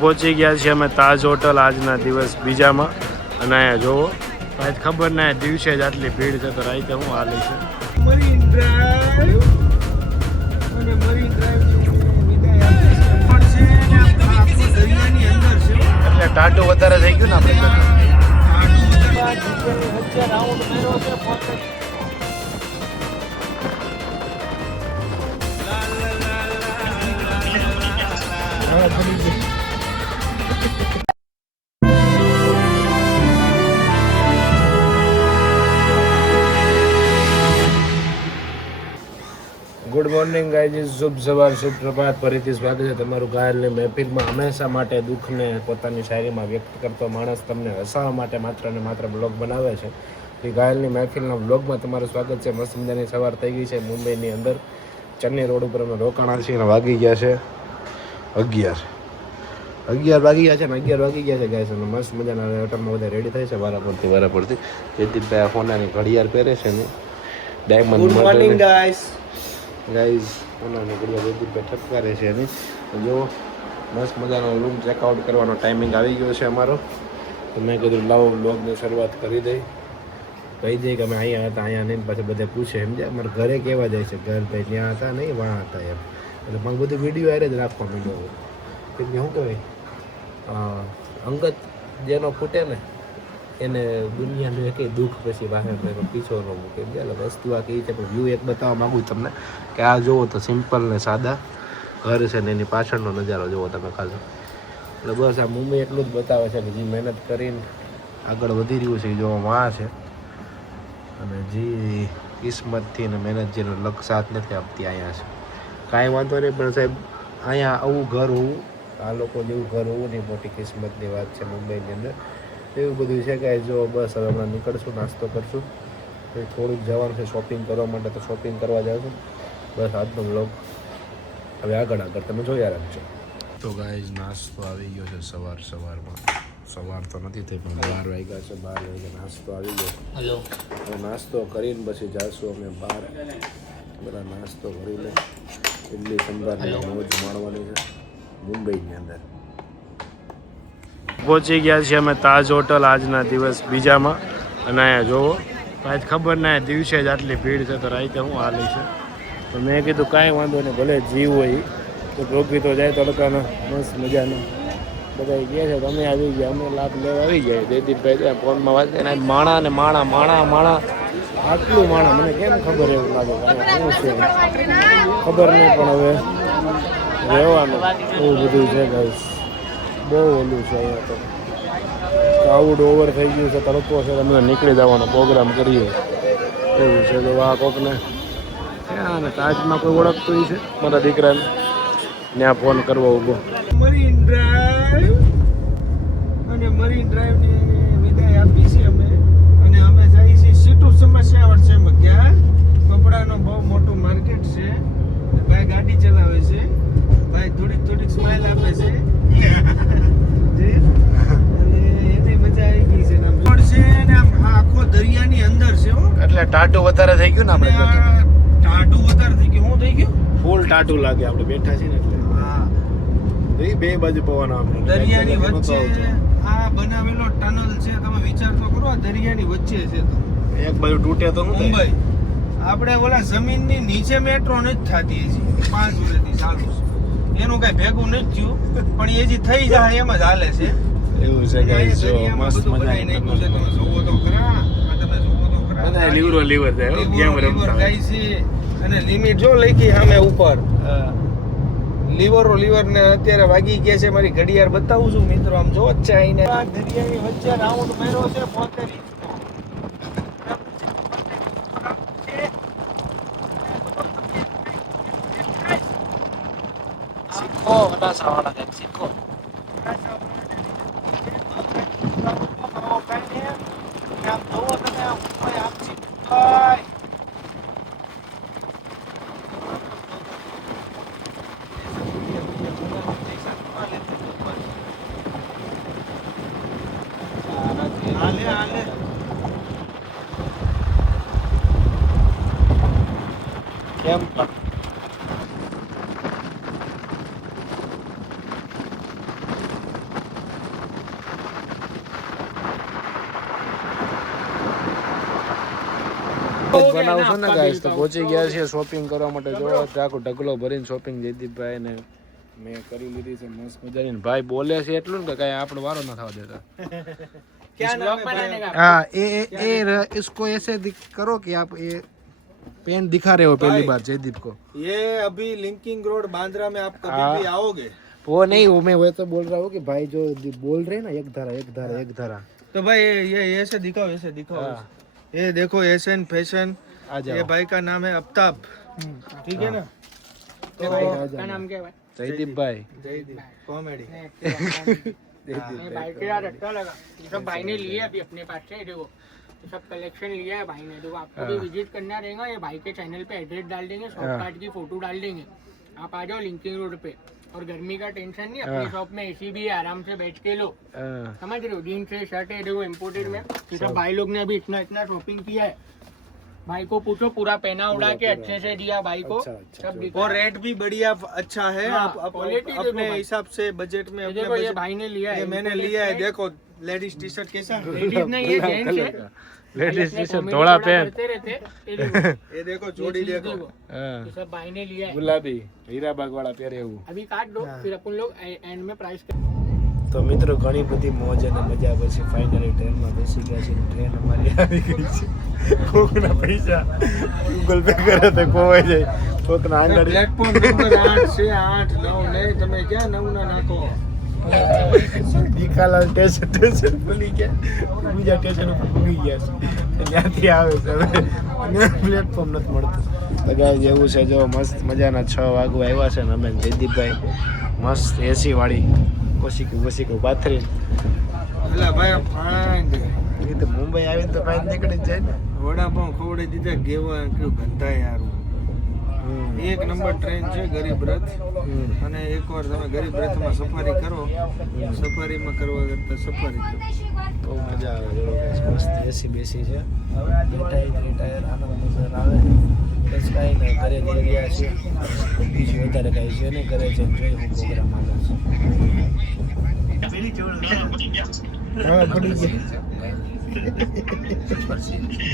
પહોંચી ગયા છીએ અમે તાજ હોટલ આજના દિવસ બીજામાં અને અહીંયા જોવો આજ ખબર ના દિવસે જ આટલી ભીડ છે તો રાતે હું હાલી છે મરીન ડ્રાઈવ અને મરીન ડ્રાઈવ એટલે ટાટું વધારે થઈ ગયું ને આપણે ગુડ મોર્નિંગ ગાઈઝ, શુભ સવાર, શુભ પ્રભાત. ફરીથી સ્વાગત છે તમારું ઘાયલની મહેફિલમાં. હંમેશા માટે દુઃખને પોતાની શાયરીમાં વ્યક્ત કરતો માણસ તમને હસાવવા માટે માત્ર ને માત્ર બ્લોગ બનાવે છે. એ ઘાયલની મહેફિલના બ્લોગમાં તમારું સ્વાગત છે. મસ્ત મજાની સવાર થઈ ગઈ છે મુંબઈની અંદર. ચન્ની રોડ ઉપર અમે રોકાણા છીએ અને વાગી ગયા છે 11 વાગી ગયા છે ને 11 વાગી ગયા છે ગાઈસ. અને મસ્ત મજાના હોટલમાં બધા રેડી થાય છે વારાફરતી. જયદીપભાઈ ફોનાની ઘડિયાળ પહેરે છે ને ડાયમંડ. Good morning guys. ઓનાની ઘડિયાળ જયદીપભાઈ ઠપકારે છે એની. જો મસ્ત મજાનો રૂમ ચેકઆઉટ કરવાનો ટાઈમિંગ આવી ગયો છે અમારો. તો મેં કીધું લાવો બ્લોગની શરૂઆત કરી દઈ. કહી દઈએ કે અમે અહીંયા હતા, અહીંયા નહીં. પાછું બધે પૂછે સમજ્યા અમારે ઘરે કેવા જાય છે ઘર ભાઈ ત્યાં હતા નહીં વાં હતા એમ. એટલે મને બધું વિડીયો આરે જ રાખવા માંડ્યો. કેમ કે શું કહેવાય અંગત જેનો ફૂટે ને એને દુનિયાનું એક દુઃખ પછી વાહે પીછો ન મૂકે. એટલે વસ્તુ આ કહી છે પણ વ્યૂ એક બતાવવા માગું તમને કે આ જુઓ તો સિમ્પલ ને સાદા ઘર છે ને એની પાછળનો નજારો જુઓ તમે ખાલી. એટલે બસ આ મુંબઈ એટલું જ બતાવે છે કે જે મહેનત કરીને આગળ વધી રહ્યું છે જો વાં છે અને જે કિસ્મતથી ને મહેનત જેનો લક સાથ નથી આપતી અહીંયા છે. કાંઈ વાંધો નહીં પણ સાહેબ અહીંયા આવું ઘર હોવું, આ લોકો જેવું ઘર હોવું નહીં મોટી કિસ્મતની વાત છે મુંબઈની અંદર. એવું બધું છે કે જો બસ હવે હમણાં નીકળશું, નાસ્તો કરશું, થોડુંક જવાનું છે શોપિંગ કરવા માટે તો શોપિંગ કરવા જાઉં. બસ આજનો બ્લોગ હવે આગળ તમે જોયા રાખજો. તો ગાઈઝ નાસ્તો આવી ગયો છે સવારમાં. સવાર તો નથી થઈ પણ 12 વાગ્યા છે. 12 વાગે નાસ્તો આવી ગયો. હેલો. હવે નાસ્તો કરીને પછી જાશું અમે બહાર. બધા નાસ્તો કરી લે. ઇડલી સંભારની મોજ માણવાની છે મુંબઈની અંદર. પહોંચી ગયા છીએ અમે તાજ હોટલ આજના દિવસ બીજામાં અને અહીંયા જોવો આજ ખબર ના દિવસે જ આટલી ભીડ છે તો રાતે હું હાલી છે. તો મેં કીધું કાંઈ વાંધો નહીં, ભલે જીવ હોય તો ભોગવી તો જાય તડકાનો. મસ્ત મજાનો બધા ગયા છે. તમે આવી ગયા, અમે લાભ લેવા આવી ગયા. જયદીપભાઈ ત્યાં ફોનમાં વાત કરીને માણા ને માણા આટલું માણા મને કેમ ખબર એવું લાગે શું છે ખબર નહીં પણ હવે રહેવાનું એવું બધું છે ગાઈસ. બહુ ઓલું છે અહીંયા તો ક્રાઉડ ઓવર થઈ ગયું છે. તડકો છે અમે નીકળી જવાનો પ્રોગ્રામ કરીએ એવું છે. તો આ કોકને ત્યાં ને તાજમાં કોઈ ઓળખતું છે મારા દીકરાને ત્યાં ફોન કરવા ઊભો. મરીન ડ્રાઈવ અને મરીન ડ્રાઈવની વિદાય આપી છે અમે. અને અમે જઈએ છીએ સીટુ સમસ્યાવટ છે ક્યાં કપડાનો બહુ મોટું માર્કેટ છે. ભાઈ ગાડી ચલાવે છે, ભાઈ થોડીક સ્માઈલ આપે છે. આખો દરિયાની અંદર છે એટલે ટાટું વધારે થઈ ગયું ને આપણે. ટાટું વધારે થઈ ગયું. શું થઈ ગયું? ફૂલ ટાટું લાગે આપણે બેઠા છીએ ને એટલે. હા એ બે બાજુ પવન આપણે દરિયાની વચ્ચે આ બનાવેલો ટનલ છે. તમે વિચાર તો કરો આ દરિયાની વચ્ચે છે તો એક બાજુ તૂટે તો મુંબઈ આપણે ઓલા જમીનની નીચે મેટ્રો નથી થતી હજી 5 વર્ષથી ચાલુ છે. એનું કઈ ભેગું નથી થયું પણ એ જે થઈ જાય એમ જ હાલે છે એવું છે ગાઈસ. જો મસ્ત મજા આવી નાખ્યું છે. તમે જોવો તો ખરા, તમે જોવો તો ખરા. બધા લીવર જાય ગેમ રમતા ગાઈ છે. અને લિમિટ જો લખી સામે ઉપર લીવર ને અત્યારે વાગી ગયા છે. મારી ઘડિયાળ બતાવું છું મિત્રો, આમ જો જ છે. આઈને દરિયાની વચ્ચે રાઉન્ડ માર્યો છે 75 ઇંચ. શીખો વડાસાવાળા કંઈક શીખો. કેમ પણ બનાવશો ને ગાઈસ તો પહોંચી ગયા છે શોપિંગ કરવા માટે. જો આખો ઢગલો ભરીને શોપિંગ જયદીપભાઈ ને મેં કરી લીધી છે મસ્ત મજાની. ભાઈ બોલે છે એટલું ને કે કઈ આપણો વારો ન થવા દેતા. क्या नाम है भाई? हाँ इसको ऐसे करो कि आप ये पेन दिखा रहे हो पहली बार जयदीप को. ये अभी लिंकिंग रोड बांद्रा में आप कभी भी आओगे वो नहीं वो मैं वैसे बोल रहा हूँ कि भाई जो बोल रहे हैं ना एक धारा एक धारा एक धारा. तो भाई ये ऐसे दिखाओ ये देखो एशियन फैशन. ये भाई का नाम है अफ्ताब. ठीक है ना. तो क्या नाम क्या है? जयदीप भाई. जयदीप कॉमेडी. भाई के यार अच्छा लगा. ये सब भाई ने लिए अभी अपने पास से. देखो ये सब कलेक्शन लिया है भाई ने. देखो आपको भी विजिट करना रहेगा. ये भाई के चैनल पे एड्रेस डाल देंगे, शॉप कार्ड की फोटो डाल देंगे. आप आ जाओ लिंकिंग रोड पे. और गर्मी का टेंशन नहीं. अपनी शॉप में एसी भी है, आराम से बैठ के लो. समझ रहे हो. जीन्स है, शर्ट है. देखो इम्पोर्टेड में ये सब भाई लोग ने अभी इतना शॉपिंग किया है. भाई को पूछो पूरा पहना उड़ा के अच्छे से दिया भाई को. सब और रेट भी बढ़िया अच्छा है. हाँ, आप क्वालिटी अपने हिसाब से बजट में अपने देखो ये budget- भाई ने लिया है. ये मैंने लिया है. देखो लेडीज टी शर्ट कैसा है? लेडीज नहीं ये जेंट्स है. लेडीज टी शर्ट धोला पेन. रहते ये देखो. ये देखो जोड़ी ये चीज देखो. ये सब भाई ने लिया है. गुलाबी हीराबाग वाला પહેરે એવું. अभी काट दो फिर अपन लोग एंड में प्राइस. તો મિત્રો ઘણી બધી મોજ અને મજા પછી ફાઇનલી ટ્રેનમાં બેસી ગયા છે. ટ્રેન અમારી આવી ગઈ છે. કોકના પૈસા ગૂગલ પે કરે તો ખોવાઈ જાય. કોકના આંગળી પ્લેટફોર્મ નંબર 8 છે 8 9 નહીં તમે ક્યાં 9 ના નાખો. દીકાલાલ સ્ટેશન ભૂલી ગયા. બીજા સ્ટેશન ઉપર ભૂલી ગયા છે. ત્યાંથી આવે છે હવે પ્લેટફોર્મ નથી મળતું. બધા જેવું છે જો મસ્ત મજાના 6 વાગવા આવ્યા છે ને અમે જયદીપભાઈ મસ્ત એસી વાળી કોશિકો પાથરી. એલા ભાઈ ફાઈન એ તો મુંબઈ આવીને તો ફાઈન નીકળી જ જાય ને. વડાપાઉં ખવડાવી દીધા. કેવા કેવું ગંધા યાર. એક નંબર ટ્રેન છે ગરીબ રથ. અને એકવાર તમે ગરીબ રથમાં સફારી કરો. સફારીમાં કરવા કરતા સફારી કરો. બહુ મજા આવે જો મસ્ત એસી બેસી છે. ટાયર આનંદ મજા આવે. બસ કાંઈ નહીં ઘરે જઈ ગયા છે. બીજું વધારે કાંઈ છે નહીં. ઘરે જઈને જોઈ હું પ્રોગ્રામ આવે છે. હા પડી ગયા.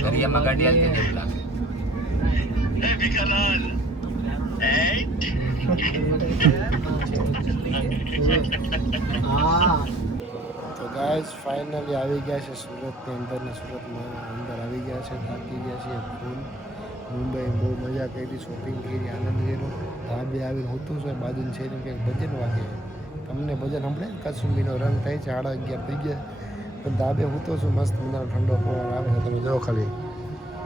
દરિયામાં ગાડી હાલતી જેવું લાગે. તો ગાઈસ ફાઇનલી આવી ગયા છે સુરતની અંદર ને સુરતમાં અંદર આવી ગયા છે. થાકી ગયા છે ફૂલ. મુંબઈ બહુ મજા કરી, શોપિંગ કરી, આનંદ કર્યો. ધાબે આવીને હોતું છે બાજુની છે એમ કંઈક ભજન વાગે. તમને ભજન સંભળે ને કસુંબીનો રંગ થાય છે 11:30 થઈ ગયા. પણ ધાબે હોતો છું મસ્ત મજાનો ઠંડો પવન આવે છે. તમે જો ખાલી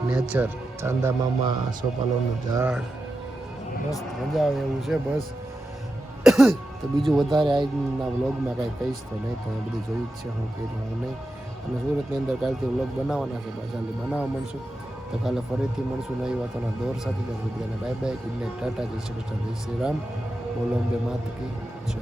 નેચર ચાંદા મામા સોપાલોનું ઝાડ મસ્ત મજા આવે એવું છે. બસ તો બીજું વધારે આજના વ્લોગમાં કાંઈ કહીશ તો નહીં. તો એ બધું જોયું જ છે હું કર્યું હું નહીં. અને સુરતની અંદર કાલથી વ્લોગ બનાવવાના છે. પાછા બનાવવા મળશું. તો કાલે ફરીથી મળશું નવી વાતોના દોર સાથે. ત્યાં સુધી bye bye. Good night, Tata, જય શ્રી કૃષ્ણ, જય શ્રી રામ. બોલો અંબે માત કી જય.